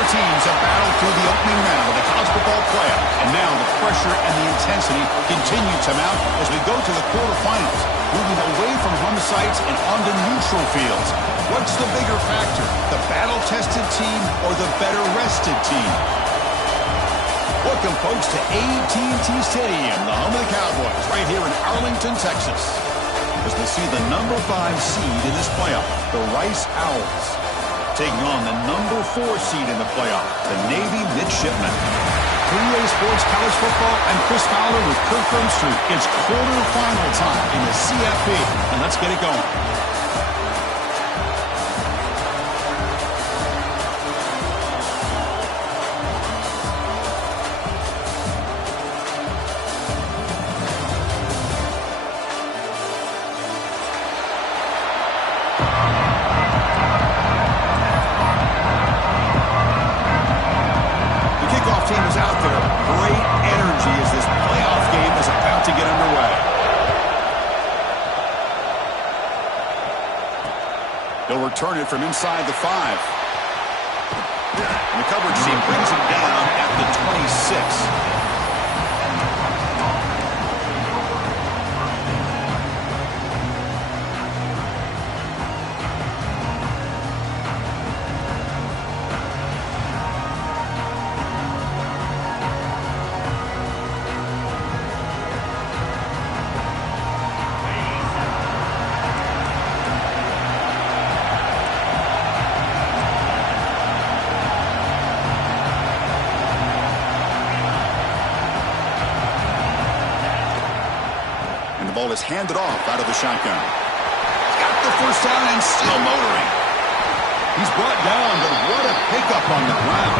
Four teams have battled through the opening round of the college football playoff, and now the pressure and the intensity continue to mount as we go to the quarterfinals, moving away from home sites and onto neutral fields. What's the bigger factor, the battle-tested team or the better-rested team? Welcome, folks, to AT&T Stadium, the home of the Cowboys, right here in Arlington, Texas, as we see the number 5 seed in this playoff, the Rice Owls, taking on the number 4 seed in the playoff, the Navy Midshipmen. 3A Sports College Football, I'm Chris Fowler with Kirk Street. It's quarterfinal time in the CFP, and let's get it going. They'll return it from inside the 5. And the coverage team brings it down at the 26. Is handed off out of the shotgun. He's got the first down and still motoring. He's brought down, but what a pickup on the ground.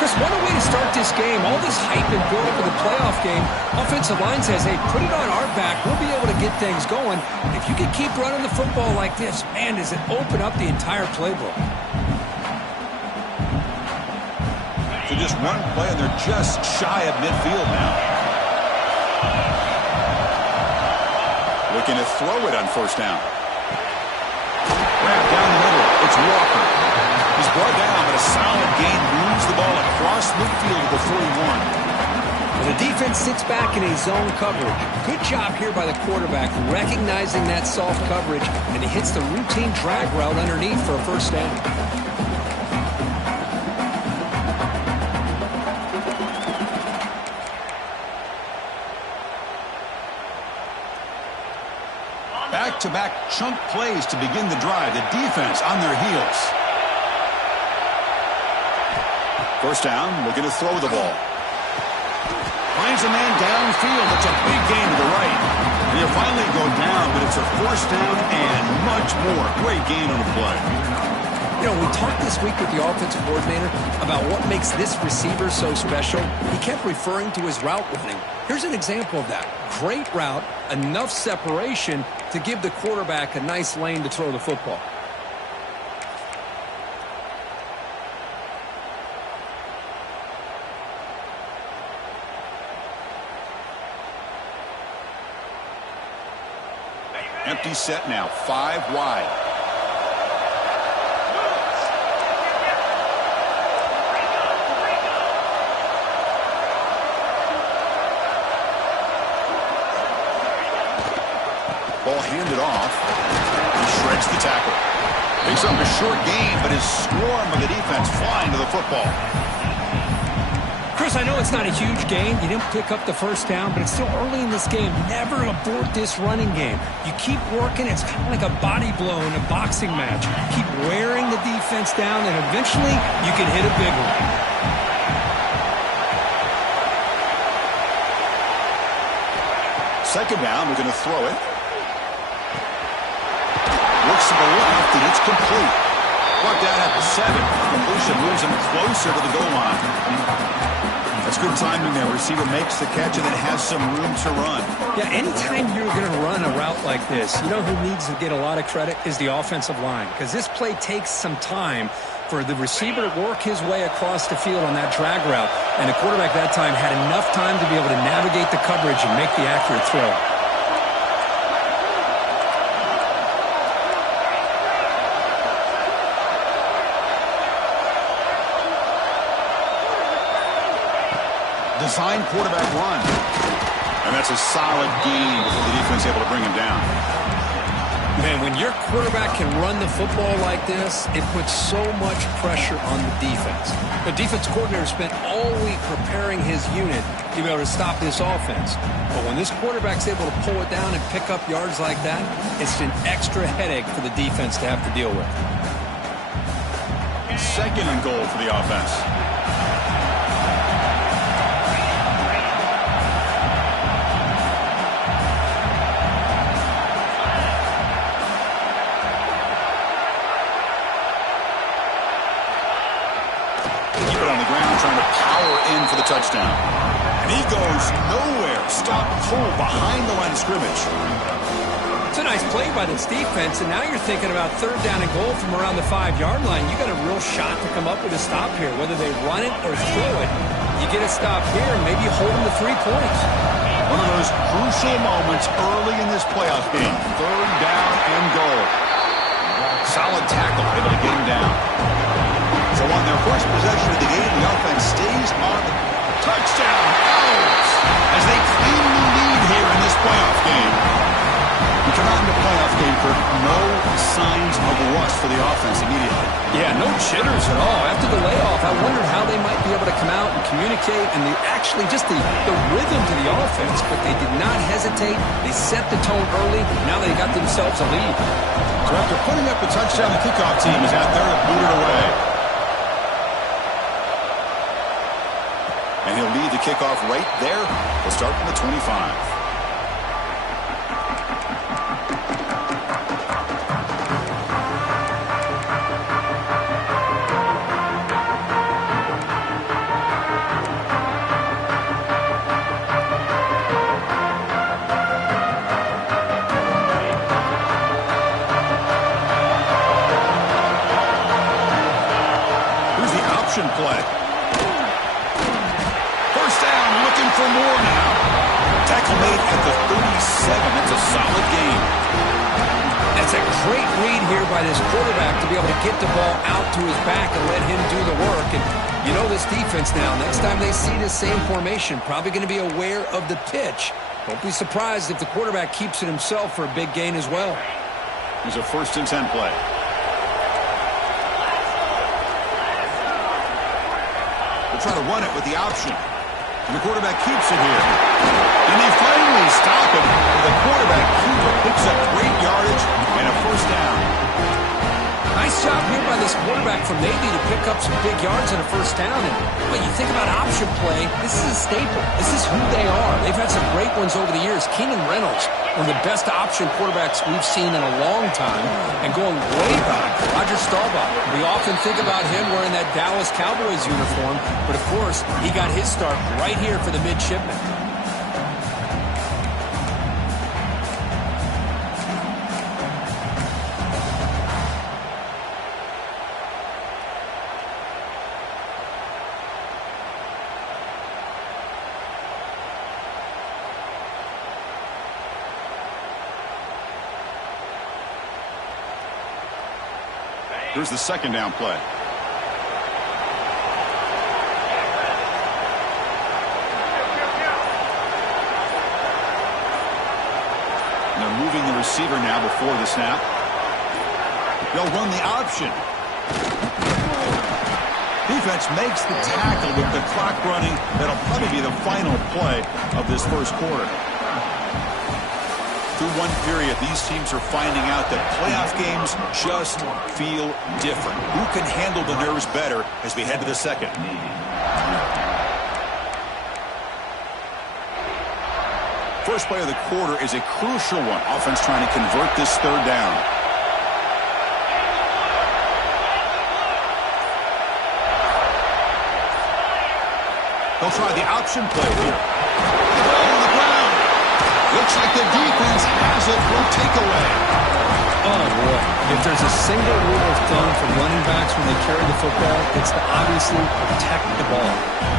Chris, what a way to start this game. All this hype and build for the playoff game. Offensive line says, hey, put it on our back. We'll be able to get things going. If you can keep running the football like this, man, does it open up the entire playbook. So just one play, and they're just shy of midfield now. Looking to throw it on first down. Wrapped down the middle. It's Walker. He's brought down, but a solid gain moves the ball across midfield to the 41. Well, the defense sits back in a zone coverage. Good job here by the quarterback, recognizing that soft coverage, and he hits the routine drag route underneath for a first down. Back-to-back chunk plays to begin the drive. The defense on their heels. First down, looking to throw the ball. Finds a man downfield. It's a big gain to the right. And he'll finally go down, but it's a first down and much more. Great gain on the play. You know, we talked this week with the offensive coordinator about what makes this receiver so special. He kept referring to his route running. Here's an example of that. Great route, enough separation to give the quarterback a nice lane to throw the football. Empty set now, 5 wide. Ball handed off. He shreds the tackle. Picks up a short gain, but is swarmed by the defense flying to the football. Chris, I know it's not a huge gain. You didn't pick up the first down, but it's still early in this game. Never abort this running game. You keep working. It's kind of like a body blow in a boxing match. Keep wearing the defense down, and eventually you can hit a big one. Second down, we're going to throw it. Looks to the left, and it's complete. Brought down at the 7. Completion moves him closer to the goal line. That's good timing there. Receiver makes the catch and then has some room to run. Yeah, anytime you're going to run a route like this, you know who needs to get a lot of credit is the offensive line, because this play takes some time for the receiver to work his way across the field on that drag route, and the quarterback that time had enough time to be able to navigate the coverage and make the accurate throw. design quarterback run. And that's a solid gain before the defense able to bring him down. Man, when your quarterback can run the football like this, it puts so much pressure on the defense. The defense coordinator spent all week preparing his unit to be able to stop this offense. But when this quarterback's able to pull it down and pick up yards like that, it's an extra headache for the defense to have to deal with. 2nd and goal for the offense. For the touchdown. And he goes nowhere. Stop pull behind the line of scrimmage. It's a nice play by this defense, and now you're thinking about 3rd down and goal from around the 5-yard line. You got a real shot to come up with a stop here. Whether they run it or throw it, you get a stop here, and maybe you hold them to 3 points. One of those crucial moments early in this playoff game. 3rd down and goal. Solid tackle, able to get him down. So on their first possession of the game, the offense stays on the touchdown. Owls, as they claim the lead here in this playoff game. We come out in the playoff game for no signs of rust for the offense immediately. Yeah, no jitters at all. After the layoff, I wondered how they might be able to come out and communicate and actually just the rhythm to the offense, but they did not hesitate. They set the tone early. Now they got themselves a lead. So after putting up a touchdown, the kickoff team is out there to boot it away. And he'll lead the kickoff right there. He'll start from the 25. Here's the option play. For more now. Tackle made at the 37. That's a solid gain. That's a great read here by this quarterback to be able to get the ball out to his back and let him do the work. And you know this defense now, next time they see this same formation, probably going to be aware of the pitch. Don't be surprised if the quarterback keeps it himself for a big gain as well. Here's a 1st and 10 play. They'll try to run it with the option. And the quarterback keeps it here. And they finally stop him. The quarterback keeper picks up great yardage and a 1st down. Nice job here by this quarterback from Navy to pick up some big yards and a 1st down. And when you think about option play, this is a staple. This is who they are. They've had some great ones over the years. Keenan Reynolds, one of the best option quarterbacks we've seen in a long time. And going way back, Roger Staubach. We often think about him wearing that Dallas Cowboys uniform. But of course, he got his start right here for the midshipmen. Here's the 2nd down play. And they're moving the receiver now before the snap. They'll run the option. Defense makes the tackle with the clock running. That'll probably be the final play of this 1st quarter. Through one period, these teams are finding out that playoff games just feel different. Who can handle the nerves better as we head to the 2nd? First play of the quarter is a crucial one. Offense trying to convert this 3rd down. They'll try the option play here. The ball on the ground. Looks like the defense has it for takeaway. Oh, boy. If there's a single rule of thumb for running backs when they carry the football, it's to obviously protect the ball.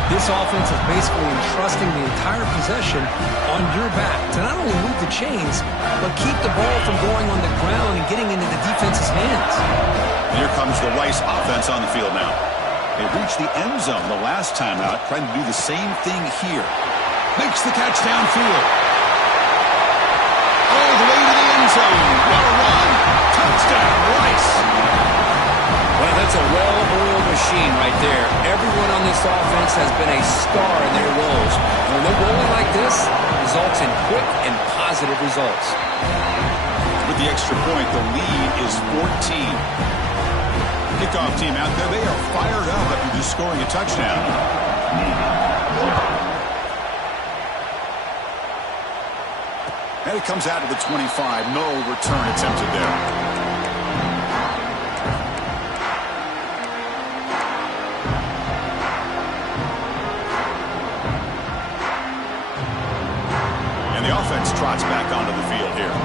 This offense is basically entrusting the entire possession on your back to not only move the chains, but keep the ball from going on the ground and getting into the defense's hands. Here comes the Rice offense on the field now. They reached the end zone the last time out, trying to do the same thing here. Makes the catch downfield. All the way to the end zone. What a run. Touchdown, Rice. Well, that's a well-oiled machine right there. Everyone on this offense has been a star in their roles. And when they're rolling like this, results in quick and positive results. With the extra point, the lead is 14. Kickoff team out there, they are fired up after just scoring a touchdown. And it comes out to the 25. No return attempted there. And the offense trots back onto the field here.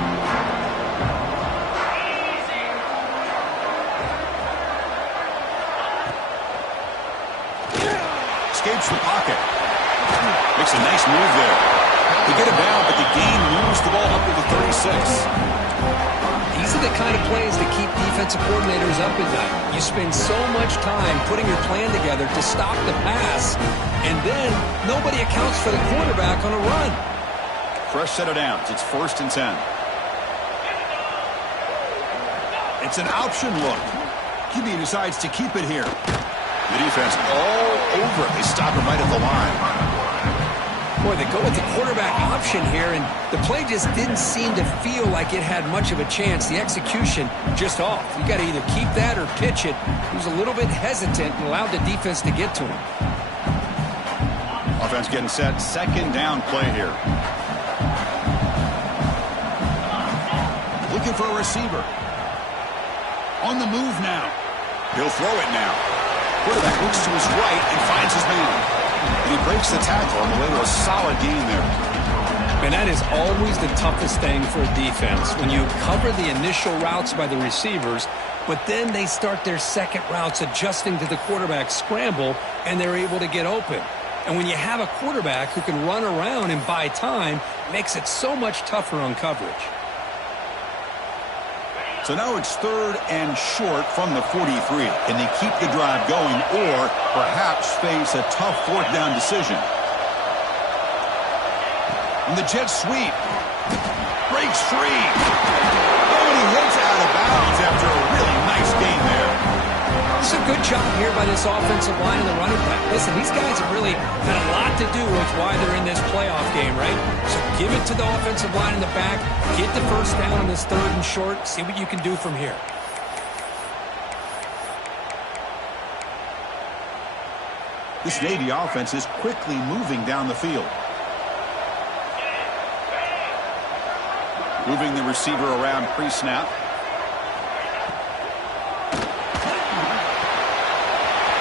Escapes the pocket. Makes a nice move there. They get it down, but the gain moves the ball up to the 36. These are the kind of plays that keep defensive coordinators up at night. You spend so much time putting your plan together to stop the pass, and then nobody accounts for the quarterback on a run. Fresh set of downs. It's 1st and 10. It's an option look. QB decides to keep it here. The defense all over it. They stop him right at the line. Boy, they go with the quarterback option here, and the play just didn't seem to feel like it had much of a chance. The execution just off. You got to either keep that or pitch it. He was a little bit hesitant and allowed the defense to get to him. Offense getting set. 2nd down play here. Looking for a receiver. On the move now. He'll throw it now. Quarterback looks to his right and finds his man. And he breaks the tackle on the way to a solid gain there. And that is always the toughest thing for a defense. When you cover the initial routes by the receivers, but then they start their second routes adjusting to the quarterback scramble, and they're able to get open. And when you have a quarterback who can run around and buy time, it makes it so much tougher on coverage. So now it's 3rd and short from the 43. Can they keep the drive going or perhaps face a tough 4th down decision? And the jet sweep. Breaks free. Oh, and he hits out of bounds after a really nice gain there. It's a good job here by this offensive line and the running back. Listen, these guys have really had a lot to do with why they're in this playoff game, right? So give it to the offensive line in the back. Get the 1st down on this 3rd and short. See what you can do from here. This Navy offense is quickly moving down the field. Moving the receiver around pre-snap.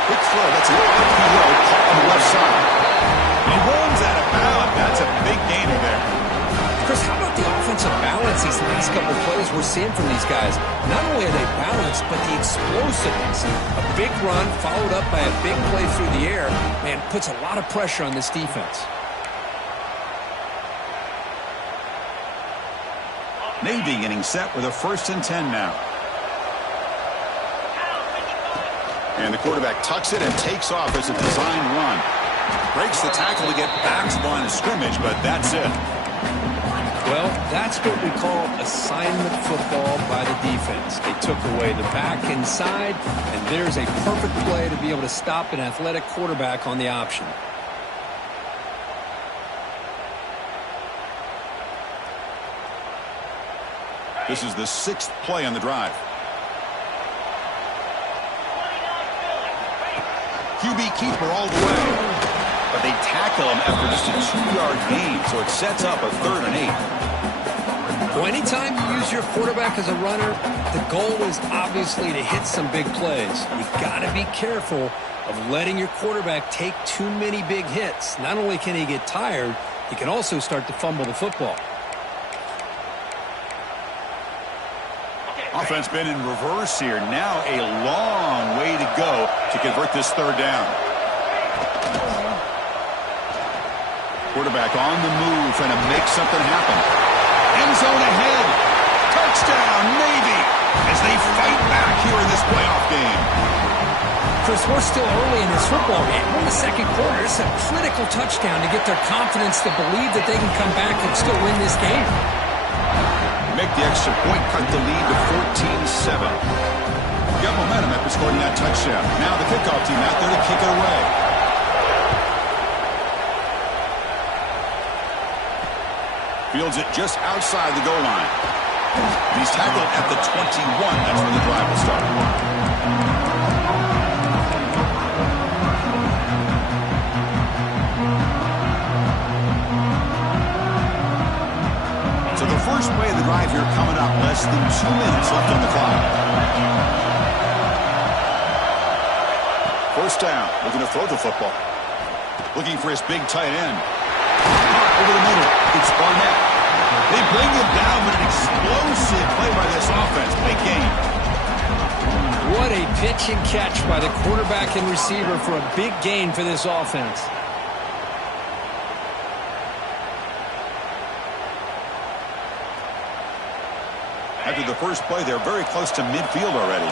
Quick throw. That's an RPO caught on the left side. He runs out of bounds. That's a big gainer there. Chris, how about the offensive balance these last couple of plays we're seeing from these guys? Not only are they balanced, but the explosiveness. A big run followed up by a big play through the air, man, puts a lot of pressure on this defense. Navy getting set with a 1st and 10 now. And the quarterback tucks it and takes off as a design run. Breaks the tackle to get back to the line of scrimmage, but that's it. Well, that's what we call assignment football by the defense. They took away the back inside, and there's a perfect play to be able to stop an athletic quarterback on the option. This is the 6th play on the drive. QB keeper all the way. But they tackle him after just a 2-yard gain, so it sets up a 3rd and 8. Well, anytime you use your quarterback as a runner, the goal is obviously to hit some big plays. You got to be careful of letting your quarterback take too many big hits. Not only can he get tired, he can also start to fumble the football. Offense been in reverse here. Now a long way to go to convert this 3rd down. Quarterback on the move, trying to make something happen. End zone ahead. Touchdown, Navy, as they fight back here in this playoff game. Chris, we're still early in this football game. We're in the second quarter. It's a critical touchdown to get their confidence to believe that they can come back and still win this game. Make the extra point, cut the lead to 14-7. Got momentum after scoring that touchdown. Now the kickoff team out there to kick it away. Fields it just outside the goal line. And he's tackled at the 21. That's where the drive will start. So the first play of the drive here coming up. Less than 2 minutes left on the clock. First down. Looking to throw the football. Looking for his big tight end. Over the middle. It's Barnett. They bring him down with an explosive play by this offense. Big game. What a pitch and catch by the quarterback and receiver for a big gain for this offense. After the first play, they're very close to midfield already.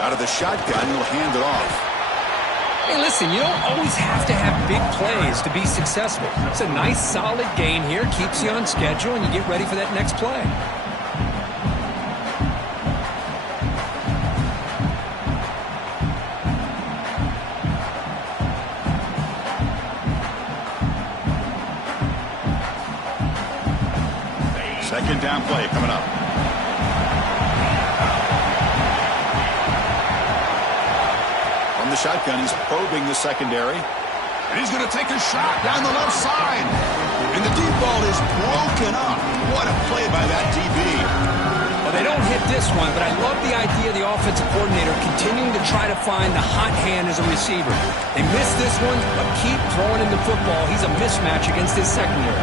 Out of the shotgun, he'll hand it off. Hey, listen, you don't always have to have big plays to be successful. It's a nice, solid gain here. Keeps you on schedule, and you get ready for that next play. Second down play coming up. From the shotgun, he's probing the secondary. And he's going to take a shot down the left side. And the deep ball is broken up. What a play by that DB. Well, they don't hit this one, but I love the idea of the offensive coordinator continuing to try to find the hot hand as a receiver. They missed this one, but keep throwing him the football. He's a mismatch against his secondary.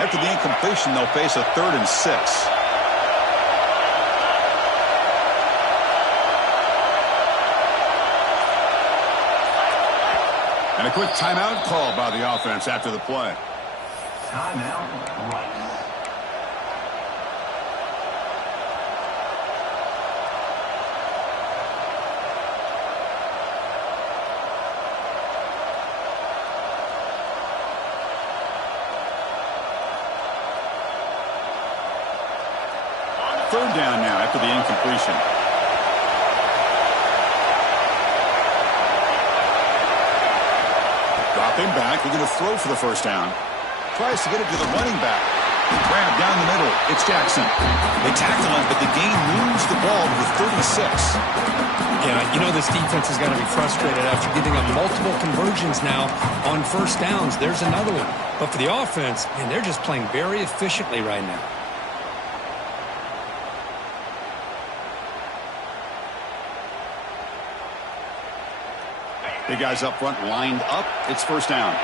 After the incompletion, they'll face a 3rd and 6. And a quick timeout call by the offense after the play. Timeout, right. Third down now after the incompletion. Dropping back. We're going to throw for the first down. Tries to get it to the running back. Grab down the middle. It's Jackson. They tackle him, but the gain moves the ball to the 36. Yeah, you know this defense has got to be frustrated after giving up multiple conversions now on first downs. There's another one. But for the offense, man, they're just playing very efficiently right now. Big guys up front lined up. It's first down.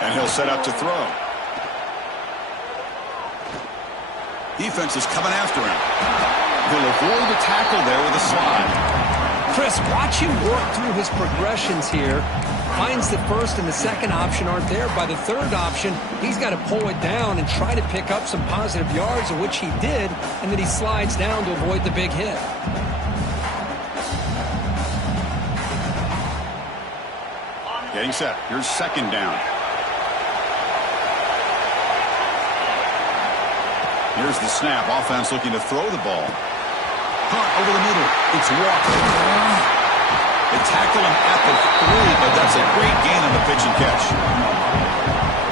And he'll set up to throw. Defense is coming after him. He'll avoid the tackle there with a slide. Chris, watch him work through his progressions here. Finds the first and the second option aren't there. By the third option, he's got to pull it down and try to pick up some positive yards, of which he did, and then he slides down to avoid the big hit. Getting set. Here's second down. Here's the snap. Offense looking to throw the ball. Hunt over the middle. It's Walker. They tackle him at the 3, but that's a great gain on the pitch and catch.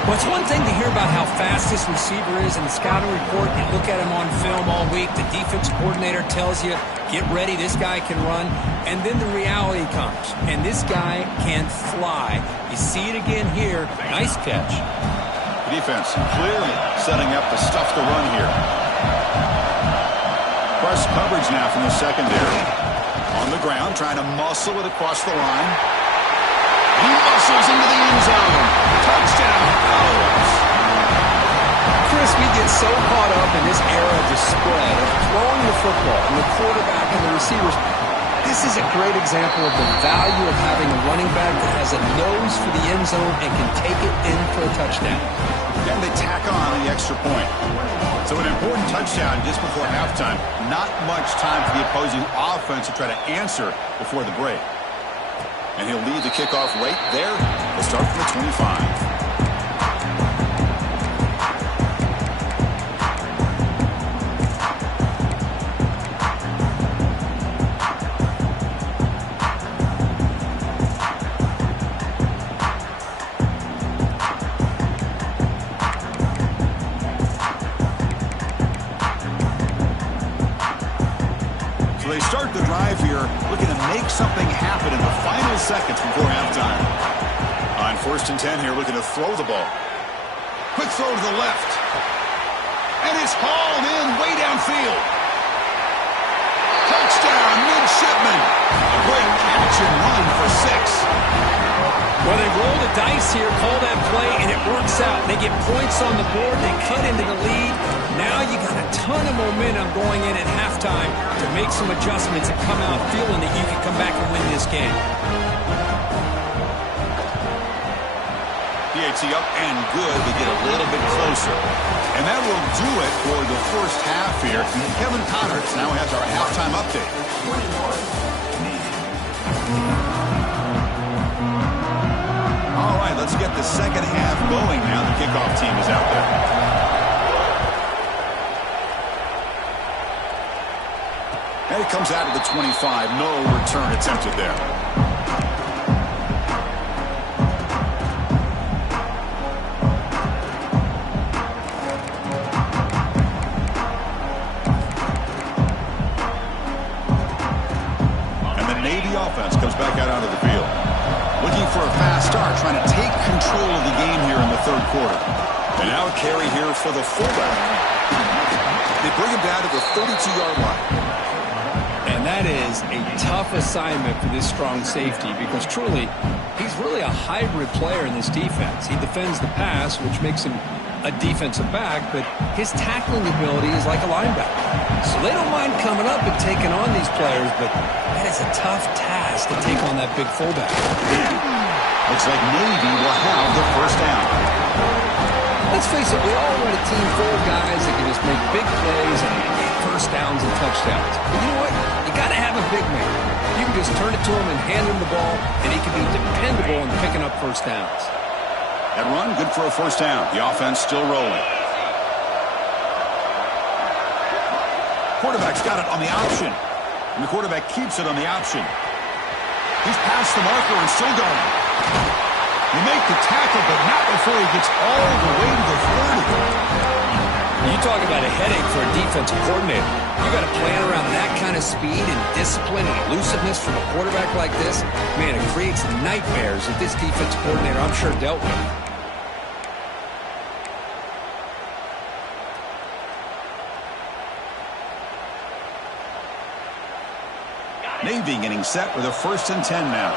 Well, it's one thing to hear about how fast this receiver is in the scouting report. You look at him on film all week. The defense coordinator tells you, get ready, this guy can run. And then the reality comes, and this guy can fly. You see it again here. Nice catch. Defense clearly setting up to stuff the run here. Press coverage now from the secondary. On the ground, trying to muscle it across the line. He muscles into the end zone. Touchdown, Owls. Chris, we get so caught up in this era of the spread, of throwing the football and the quarterback and the receivers. This is a great example of the value of having a running back that has a nose for the end zone and can take it in for a touchdown. And they tack on the extra point. So an important touchdown just before halftime. Not much time for the opposing offense to try to answer before the break. And he'll lead the kickoff right there. We'll start from the 25. Start the drive here, looking to make something happen in the final seconds before halftime. On 1st and 10 here, looking to throw the ball. Quick throw to the left. And it's hauled in way downfield. Touchdown, midshipman. A great catch and run for 6. Well, they roll the dice here, call that play, and it works out. They get points on the board. They cut into the lead. Now you got a ton of momentum going in at halftime to make some adjustments and come out feeling that you can come back and win this game. PAT up and good to get a little bit closer. And that will do it for the first half here. Kevin Connors now has our halftime update. All right, let's get the second half going now. The kickoff team is out there. And it comes out of the 25. No return attempted there. And the Navy offense comes back out onto the field. Looking for a fast start, trying to take control of the game here in the third quarter. And now a carry here for the fullback. They bring him down to the 32-yard line. And that is a tough assignment for this strong safety because truly, he's really a hybrid player in this defense. He defends the pass, which makes him a defensive back, but his tackling ability is like a linebacker. So they don't mind coming up and taking on these players, but that is a tough task to take on that big fullback. Looks like Navy will have the first down. Let's face it, we all want a team full of guys that can just make big plays and first downs and touchdowns. But you know what? You got to have a big man. You can just turn it to him and hand him the ball, and he can be dependable in picking up first downs. That run, good for a first down. The offense still rolling. Quarterback's got it on the option. And the quarterback keeps it on the option. He's past the marker and still going. You make the tackle, but not before he gets all the way to the 30. You talk about a headache for a defensive coordinator. You got to plan around that kind of speed and discipline and elusiveness from a quarterback like this. Man, it creates nightmares that this defensive coordinator, I'm sure, dealt with. Navy getting set with a 1st and 10 now.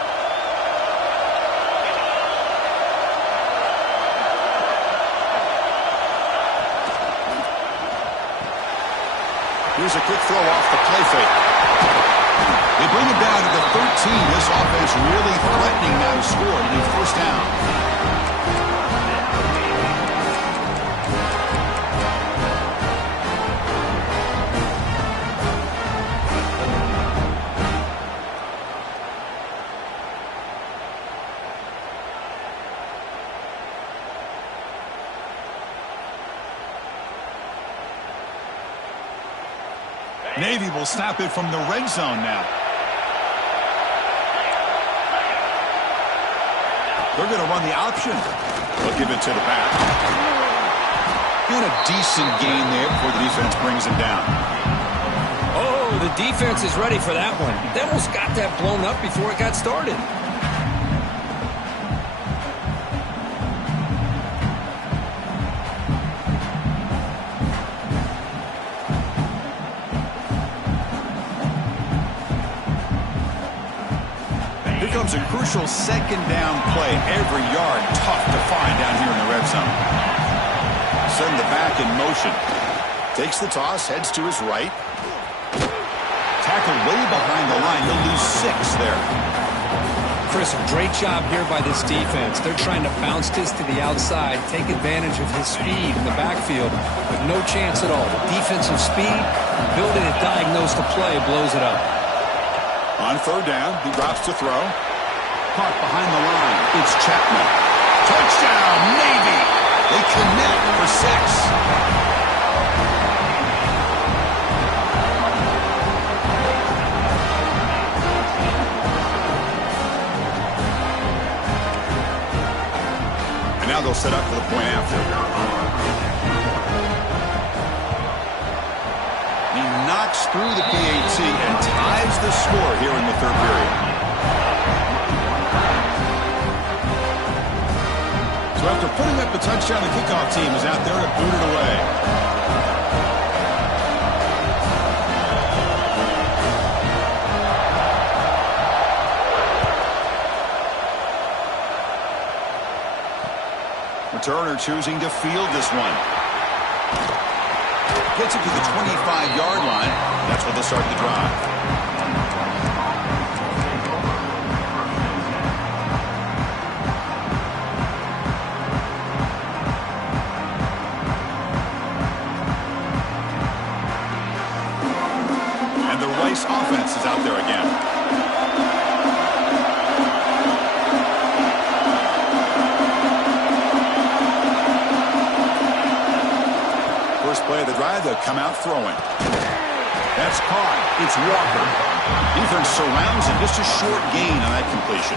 Here's a quick throw off the play fake. They bring it down to the 13. This offense really threatening now to score to do first down. Navy will snap it from the red zone now. They're going to run the option. They'll give it to the back. And a decent gain there before the defense brings him down. Oh, the defense is ready for that one. They almost got that blown up before it got started. Here comes a crucial second down play. Every yard tough to find down here in the red zone. Send the back in motion. Takes the toss, heads to his right. Tackled way behind the line. He'll lose 6 there. Chris, a great job here by this defense. They're trying to bounce this to the outside, take advantage of his speed in the backfield, with no chance at all. The defensive speed, ability to diagnose the play, blows it up. On third down, he drops to throw. Caught behind the line. It's Chapman. Touchdown, Navy! They connect for 6. And now they'll set up for the point after. He knocks through the PAT and ties the score here in the third period. So after putting up a touchdown, the kickoff team is out there to boot it away. Returner choosing to field this one. Gets it to the 25-yard line. That's where they'll start the drive. And the Rice offense is out there again. First play of the drive, they'll come out throwing. That's caught. It's Walker. Defense surrounds him. Just a short gain on that completion.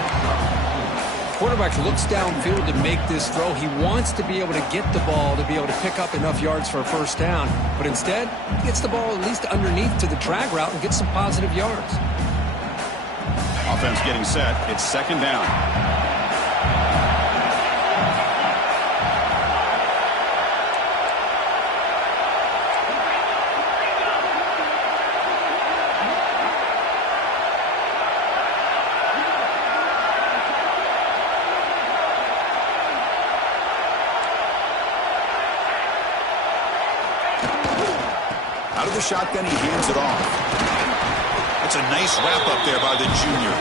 Quarterback looks downfield to make this throw. He wants to be able to get the ball to be able to pick up enough yards for a first down. But instead, he gets the ball at least underneath to the drag route and gets some positive yards. Offense getting set. It's second down. Out of the shotgun, he hands it off. That's a nice wrap up there by the junior.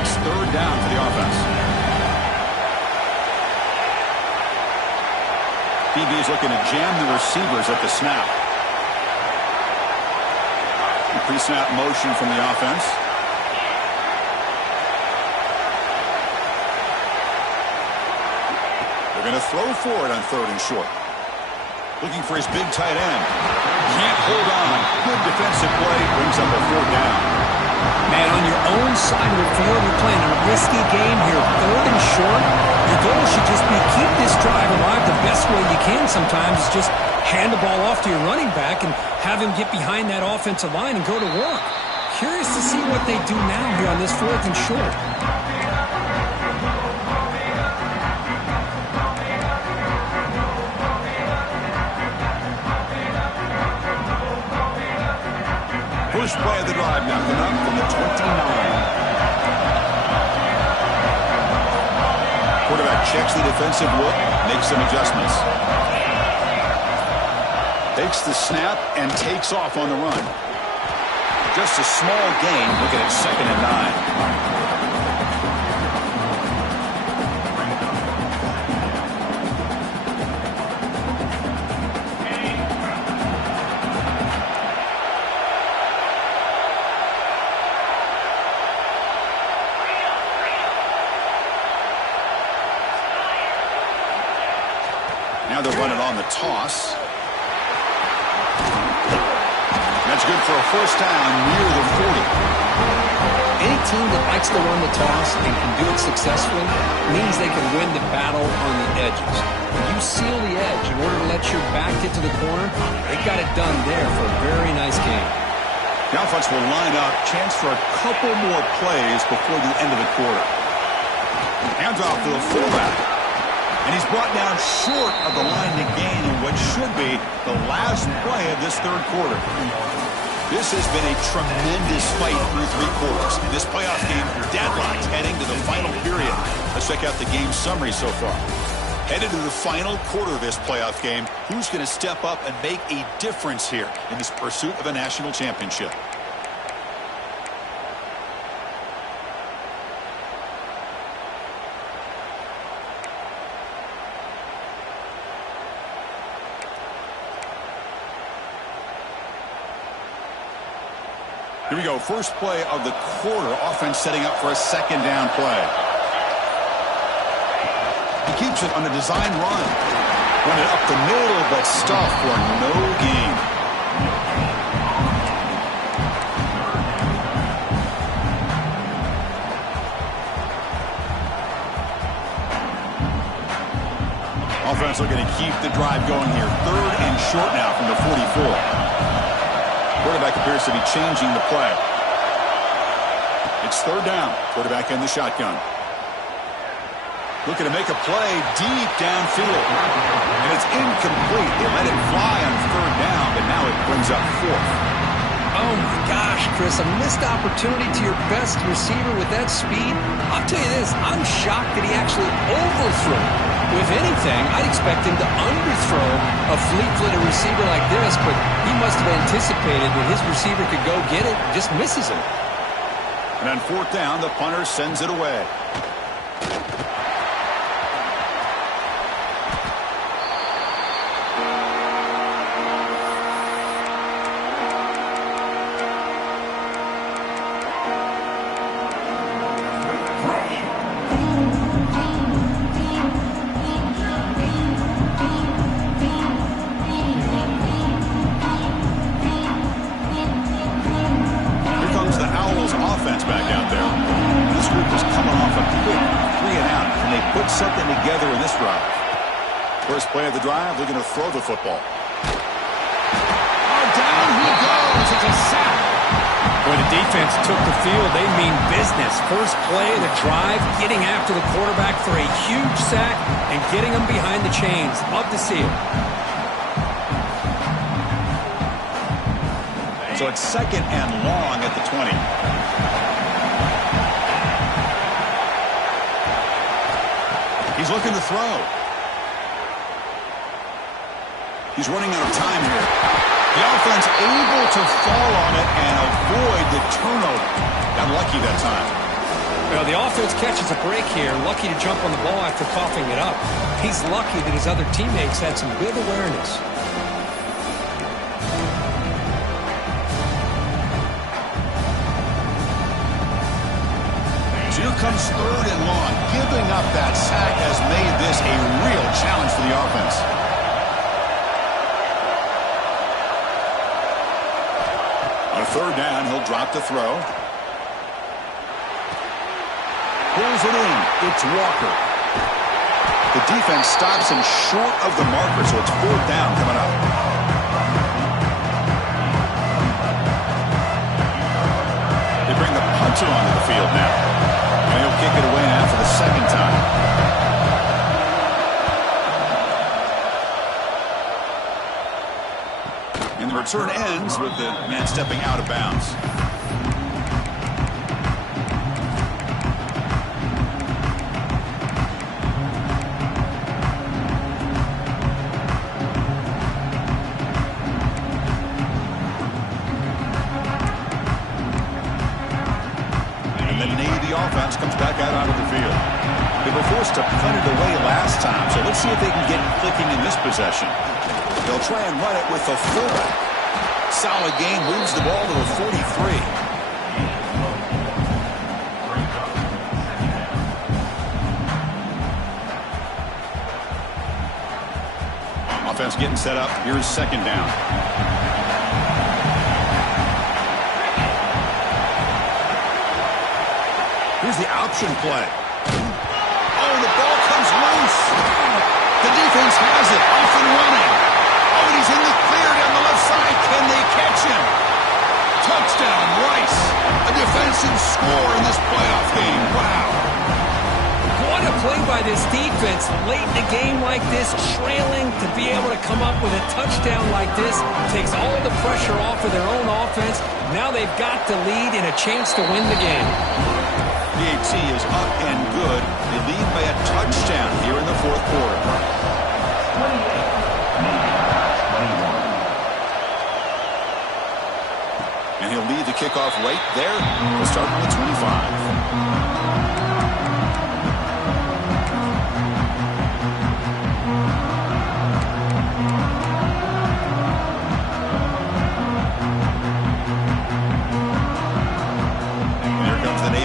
It's third down for the offense. DB's looking to jam the receivers at the snap. Pre-snap motion from the offense. They're going to throw for it on third and short. Looking for his big tight end. Can't hold on. Good defensive play. Brings up a fourth down. Man, on your own side of the field, you're playing a risky game here. Third and short. Your goal should just be keep this drive alive the best way you can sometimes. Is just hand the ball off to your running back and have him get behind that offensive line and go to work. Curious to see what they do now here on this fourth and short. First play of the drive now coming up from the 29. Quarterback checks the defensive look, makes some adjustments. Takes the snap and takes off on the run. Just a small gain, looking at 2nd and 9. Now they're running on the toss. That's good for a first down near the 40. Any team that likes to run the toss and can do it successfully means they can win the battle on the edges. When you seal the edge in order to let your back get to the corner, they got it done there for a very nice game. The offense will line up. Chance for a couple more plays before the end of the quarter. Hands off to the fullback. And he's brought down short of the line to gain in what should be the last play of this third quarter. This has been a tremendous fight through three quarters. In this playoff game, deadlocked heading to the final period. Let's check out the game summary so far. Headed to the final quarter of this playoff game, who's going to step up and make a difference here in this pursuit of a national championship? Here we go. First play of the quarter. Offense setting up for a second down play. He keeps it on a design run. Run it up the middle, but stuff for no gain. Offense looking to keep the drive going here. Third and short now from the 44. Quarterback appears to be changing the play. It's third down. Quarterback in the shotgun. Looking to make a play deep downfield. And it's incomplete. They let it fly on third down, but now it brings up fourth. Oh, my gosh, Chris, a missed opportunity to your best receiver with that speed. I'll tell you this, I'm shocked that he actually overthrew. If anything, I'd expect him to underthrow a fleet-footed receiver like this, but he must have anticipated that his receiver could go get it and just misses him. And on fourth down, the punter sends it away. First play of the drive, looking to throw the football. Oh, down he goes. It's a sack. Boy, the defense took the field. They mean business. First play of the drive, getting after the quarterback for a huge sack and getting him behind the chains. Love to see it. So it's second and long at the 20. He's looking to throw. He's running out of time here. The offense able to fall on it and avoid the turnover. Got lucky that time. Well, the offense catches a break here. Lucky to jump on the ball after coughing it up. He's lucky that his other teammates had some good awareness. So here comes third and long. Giving up that sack has made this a real challenge for the offense. On third down, he'll drop the throw. Pulls it in. It's Walker. The defense stops him short of the marker, so it's fourth down coming up. They bring the punter onto the field now. And he'll kick it away now for the second time. And the return ends with the man stepping out of bounds. And the Navy offense comes back out onto the field. They were forced to punt it away last time, so let's see if they can get clicking in this possession. They'll try and run it with the fullback. Solid gain, moves the ball to the 43. Offense getting set up. Here's second down. Here's the option play. Oh, the ball comes loose. The defense has it. Off and running. Oh, and he's in the clear down the left side. Can they catch him? Touchdown, Rice. A defensive score in this playoff game. Wow. What a play by this defense. Late in a game like this, trailing, to be able to come up with a touchdown like this takes all the pressure off of their own offense. Now they've got the lead and a chance to win the game. PAT is up and good. They lead by a touchdown here in the fourth quarter. 28-21. And he'll lead the kickoff right there. We'll start on the 25.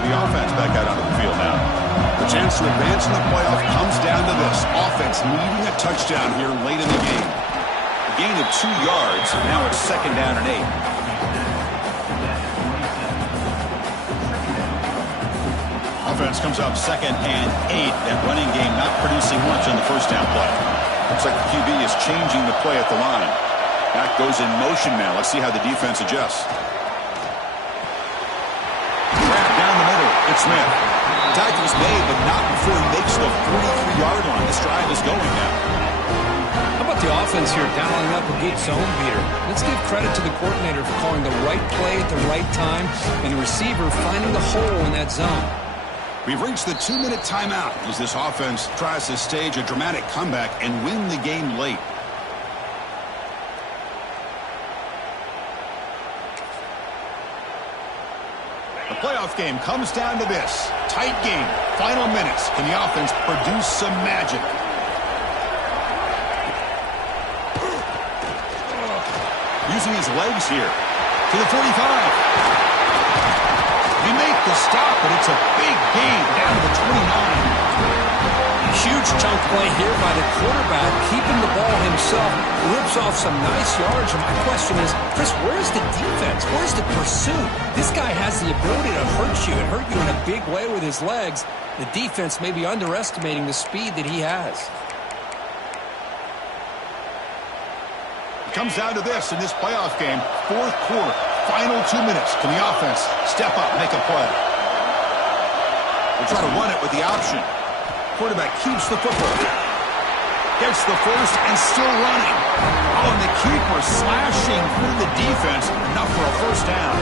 Offense back out onto the field now. The chance to advance in the playoff comes down to this. Offense needing a touchdown here late in the game. A gain of 2 yards. Now it's second down and 8. Offense comes up second and 8. That running game not producing much on the first down play. Looks like the QB is changing the play at the line. That goes in motion now. Let's see how the defense adjusts. Smith. Tackle's made, but not before he makes the 43-yard line. This drive is going now. How about the offense here dialing up a good zone beater? Let's give credit to the coordinator for calling the right play at the right time and the receiver finding the hole in that zone. We've reached the 2-minute timeout as this offense tries to stage a dramatic comeback and win the game late. Playoff game comes down to this. Tight game. Final minutes. Can the offense produce some magic? Using his legs here. To the 45. They make the stop, but it's a big gain down to the 29. Huge chunk play here by the quarterback, keeping the ball himself, rips off some nice yards. And my question is, Chris, where's the defense? Where's the pursuit? This guy has the ability to hurt you and hurt you in a big way with his legs. The defense may be underestimating the speed that he has. It comes down to this in this playoff game. Fourth quarter, final 2 minutes. Can the offense step up, make a play? They'll try to run it with the option. Quarterback keeps the football. Gets the first and still running. Oh, and the keeper slashing through the defense. Enough for a first down.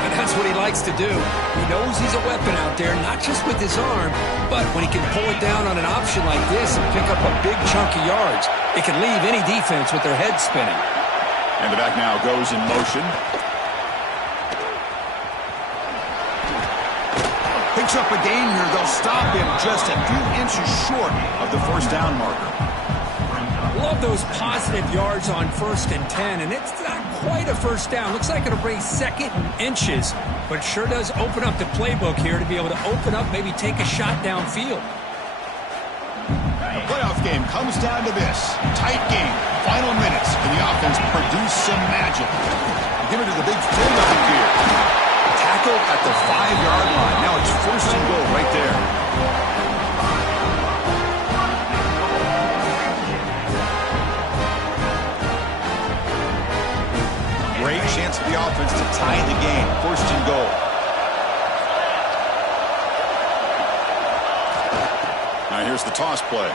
And that's what he likes to do. He knows he's a weapon out there, not just with his arm, but when he can pull it down on an option like this and pick up a big chunk of yards, it can leave any defense with their head spinning. And the back now goes in motion. Picks up a gain here. They'll stop him just a few inches short of the first down marker. Love those positive yards on 1st and 10, and it's not quite a first down. Looks like it'll bring second and inches, but it sure does open up the playbook here to be able to open up, maybe take a shot downfield. The playoff game comes down to this. Tight game. Final minutes. Can the offense produce some magic? Give it to the big fullback here. Tackle at the 5-yard line. Now it's first and goal right there. Great chance for the offense to tie the game. First and goal. Now here's the toss play.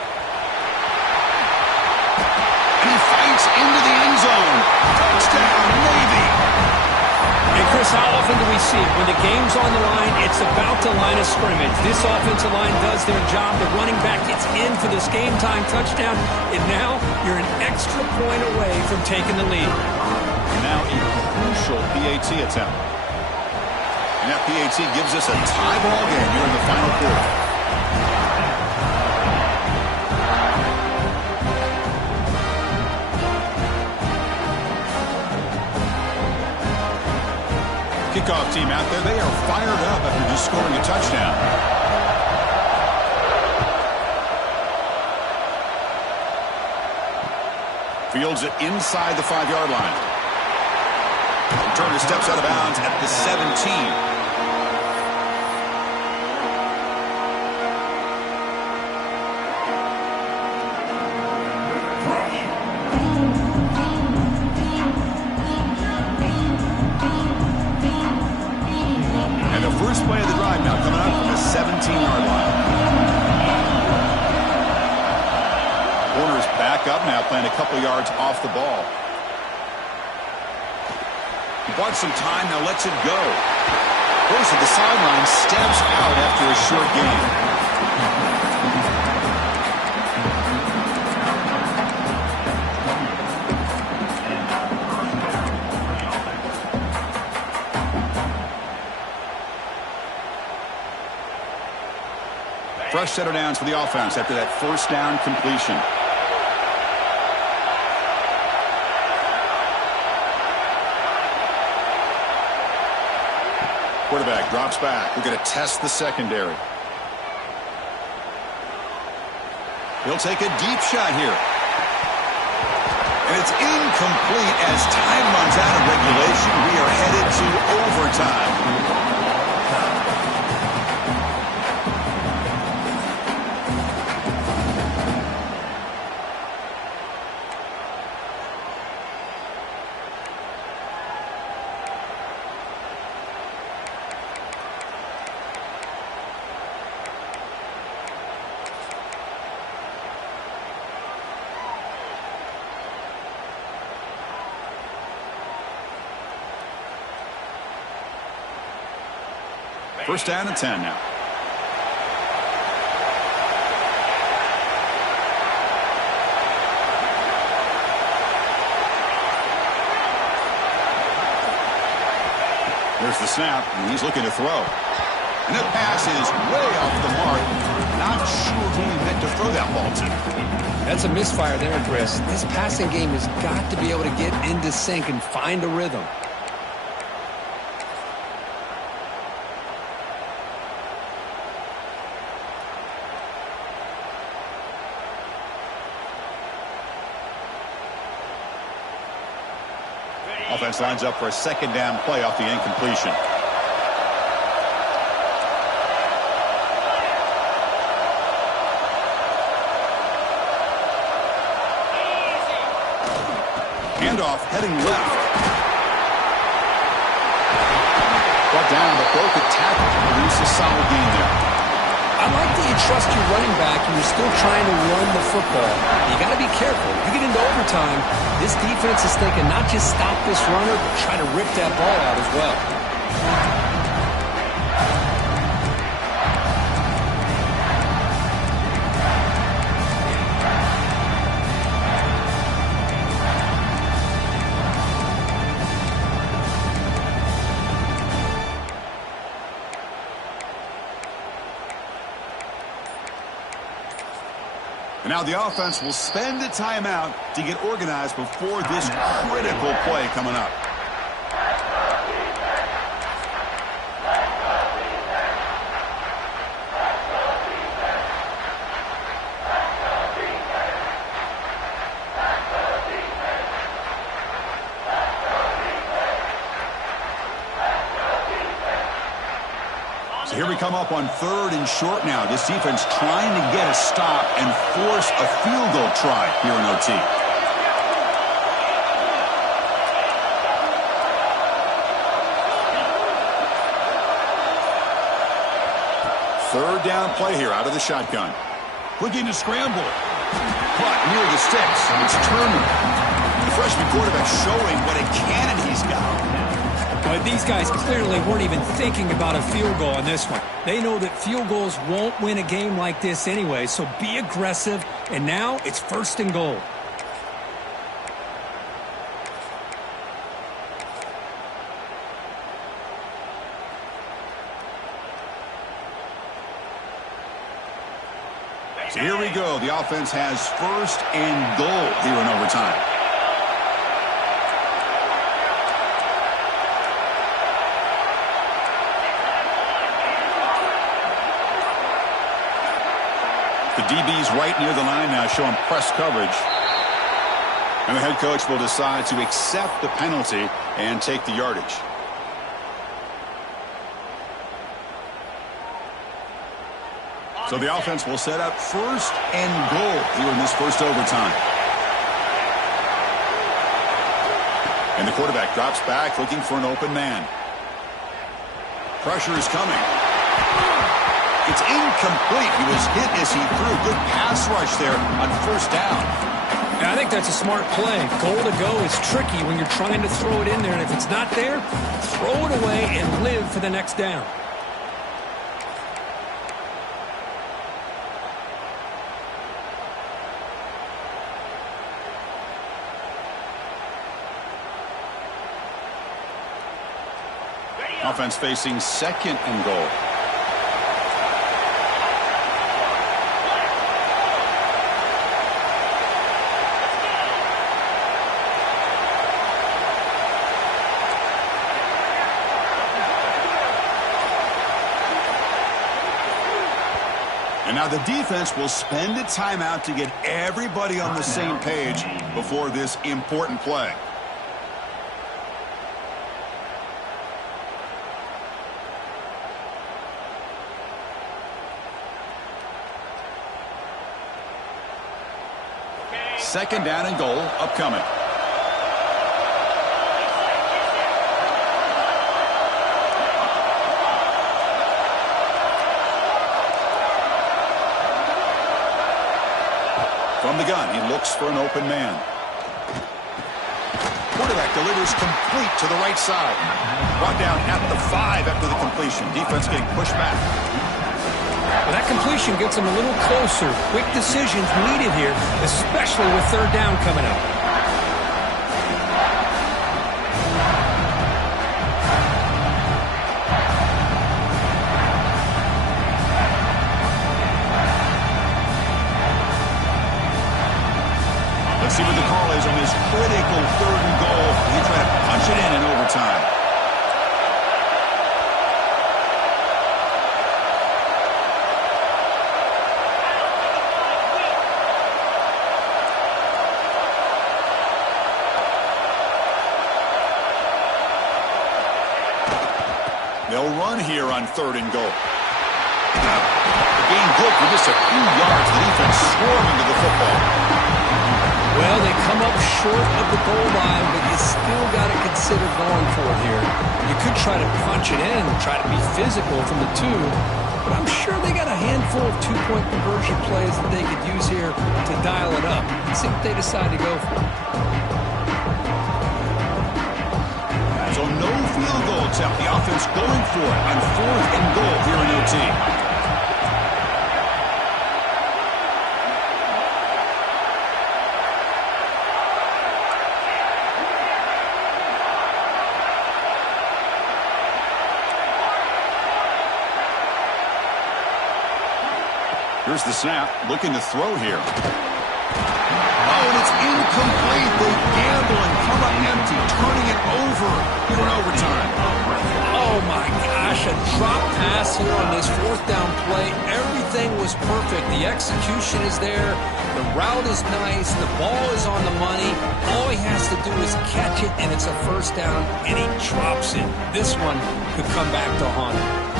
And he fights into the end zone. Touchdown, Navy. And Chris, how often do we see it? When the game's on the line, it's about the line of scrimmage. This offensive line does their job. The running back gets in for this game-time touchdown, and now you're an extra point away from taking the lead. Now a crucial PAT attempt. And that PAT gives us a tie ball game here in the final quarter. Kickoff team out there, they are fired up after just scoring a touchdown. Fields it inside the 5-yard line. Turner steps out of bounds at the 17. First play of the drive now coming up from the 17-yard line. Warner's back up now, playing a couple yards off the ball. He bought some time, now lets it go. Goes to the sideline, steps out after a short gain. Fresh set of downs for the offense after that first down completion. Quarterback drops back. We're going to test the secondary. He'll take a deep shot here. And it's incomplete as time runs out of regulation. We are headed to overtime. First down and 10 now. There's the snap, and he's looking to throw. And that pass is way off the mark. Not sure who he meant to throw that ball to. That's a misfire there, Chris. This passing game has got to be able to get into sync and find a rhythm. Offense lines up for a second down play off the incompletion. Handoff heading left. Brought down, but broke a tackle to produce a solid gain there. I like that you trust your running back and you're still trying to run the football. You got to be careful. You get into overtime, this defense is thinking not just stop this runner, but try to rip that ball out as well. Now the offense will spend a timeout to get organized before this critical play coming up. So here we come up on 3rd and short now. This defense trying to get a stop and force a field goal try here in OT. Third down play here out of the shotgun. Looking to scramble. Caught near the sticks. It's Turner. The freshman quarterback showing what a cannon he's got. But these guys clearly weren't even thinking about a field goal on this one. They know that field goals won't win a game like this anyway, so be aggressive. And now it's 1st and goal. So here we go. The offense has 1st and goal here in overtime. The DB's right near the line now, showing press coverage. And the head coach will decide to accept the penalty and take the yardage. So the offense will set up 1st and goal here in this first overtime. And the quarterback drops back looking for an open man. Pressure is coming. It's incomplete. He was hit as he threw. Good pass rush there on 1st down. Yeah, I think that's a smart play. Goal to go is tricky when you're trying to throw it in there, and if it's not there, throw it away and live for the next down. Offense facing 2nd and goal. And now the defense will spend a timeout to get everybody on the same page before this important play. Second down and goal upcoming. From the gun, he looks for an open man. Quarterback delivers complete to the right side. Brought down at the 5 after the completion. Defense getting pushed back. Well, that completion gets them a little closer. Quick decisions needed here, especially with 3rd down coming up. Let's see what the call is on this critical 3rd and goal. He tried to punch it in overtime. They'll run here on 3rd and goal. The gain good for just a few yards. The defense swarming to the football. Well, they come up short of the goal line, but you still got to consider going for it here. You could try to punch it in, try to be physical from the 2, but I'm sure they got a handful of 2-point conversion plays that they could use here to dial it up. Let's see what they decide to go for. So no field goal attempt. The offense going for it on 4th and goal here in OT. Here's the snap, looking to throw here. Oh, and it's incomplete. They gamble and come up empty, turning it over here in overtime. Oh, my gosh, a drop pass here on this 4th down play. Everything was perfect. The execution is there. The route is nice. The ball is on the money. All he has to do is catch it, and it's a 1st down, and he drops it. This one could come back to haunt him.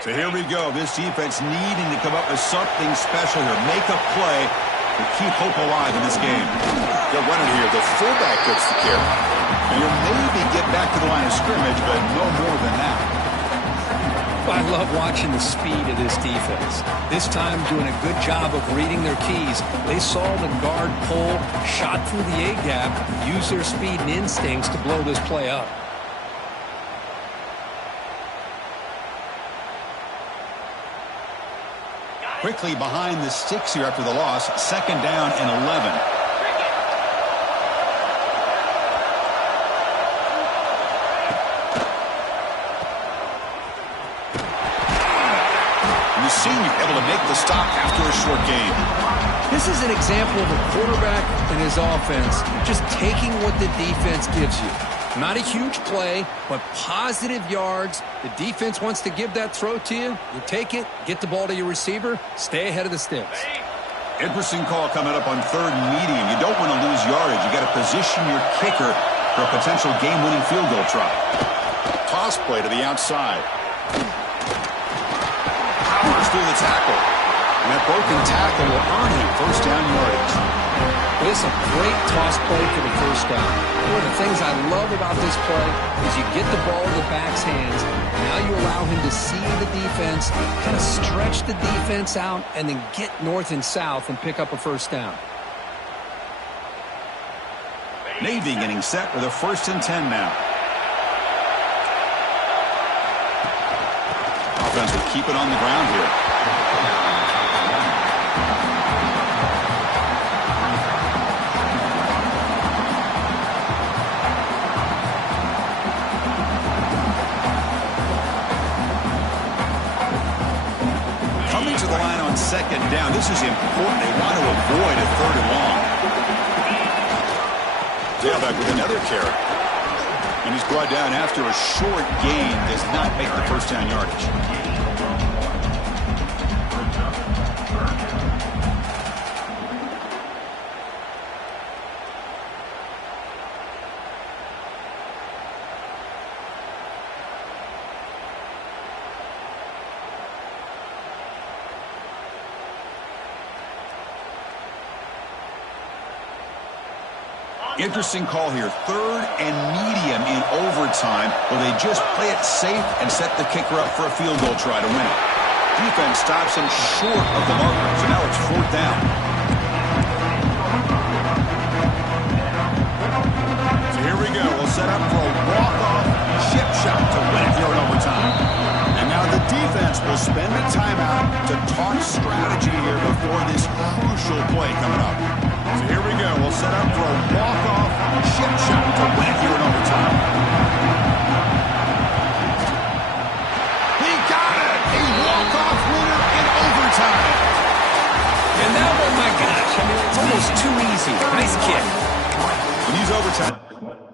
So here we go. This defense needing to come up with something special here. Make a play to keep hope alive in this game. They're running here. The fullback gets the carry. And you'll maybe get back to the line of scrimmage, but no more than that. I love watching the speed of this defense. This time doing a good job of reading their keys. They saw the guard pull, shot through the A-gap, used their speed and instincts to blow this play up. Quickly behind the sticks here after the loss. 2nd down and 11. And the senior able to make the stop after a short gain. This is an example of a quarterback and his offense just taking what the defense gives you. Not a huge play, but positive yards. The defense wants to give that throw to you. You take it, get the ball to your receiver, stay ahead of the sticks. Interesting call coming up on 3rd and medium. You don't want to lose yardage. You got to position your kicker for a potential game-winning field goal try. Toss play to the outside. Powers through the tackle. And that broken tackle will earn him first down yardage. This is a great toss play for the first down. One of the things I love about this play is you get the ball in the back's hands. Now you allow him to see the defense, kind of stretch the defense out, and then get north and south and pick up a first down. Navy getting set with a 1st and 10 now. Offense will keep it on the ground here. Coming to the line on 2nd down. This is important. They want to avoid a 3rd and long. Tailback with another carry. And he's brought down after a short gain. Does not make the first down yardage. Interesting call here. 3rd and medium in overtime. Will they just play it safe and set the kicker up for a field goal try to win it? Defense stops him short of the marker, so now it's 4th down. So here we go. We'll set up for a walk-off chip shot to win it here in overtime. And now the defense will spend a timeout to talk strategy here before this crucial play coming up. So here we go. We'll set up for a walk-off chip shot to win it here in overtime. He got it! A walk-off winner in overtime. And that one, my gosh, I mean, it's almost too easy. Nice kick. And use overtime.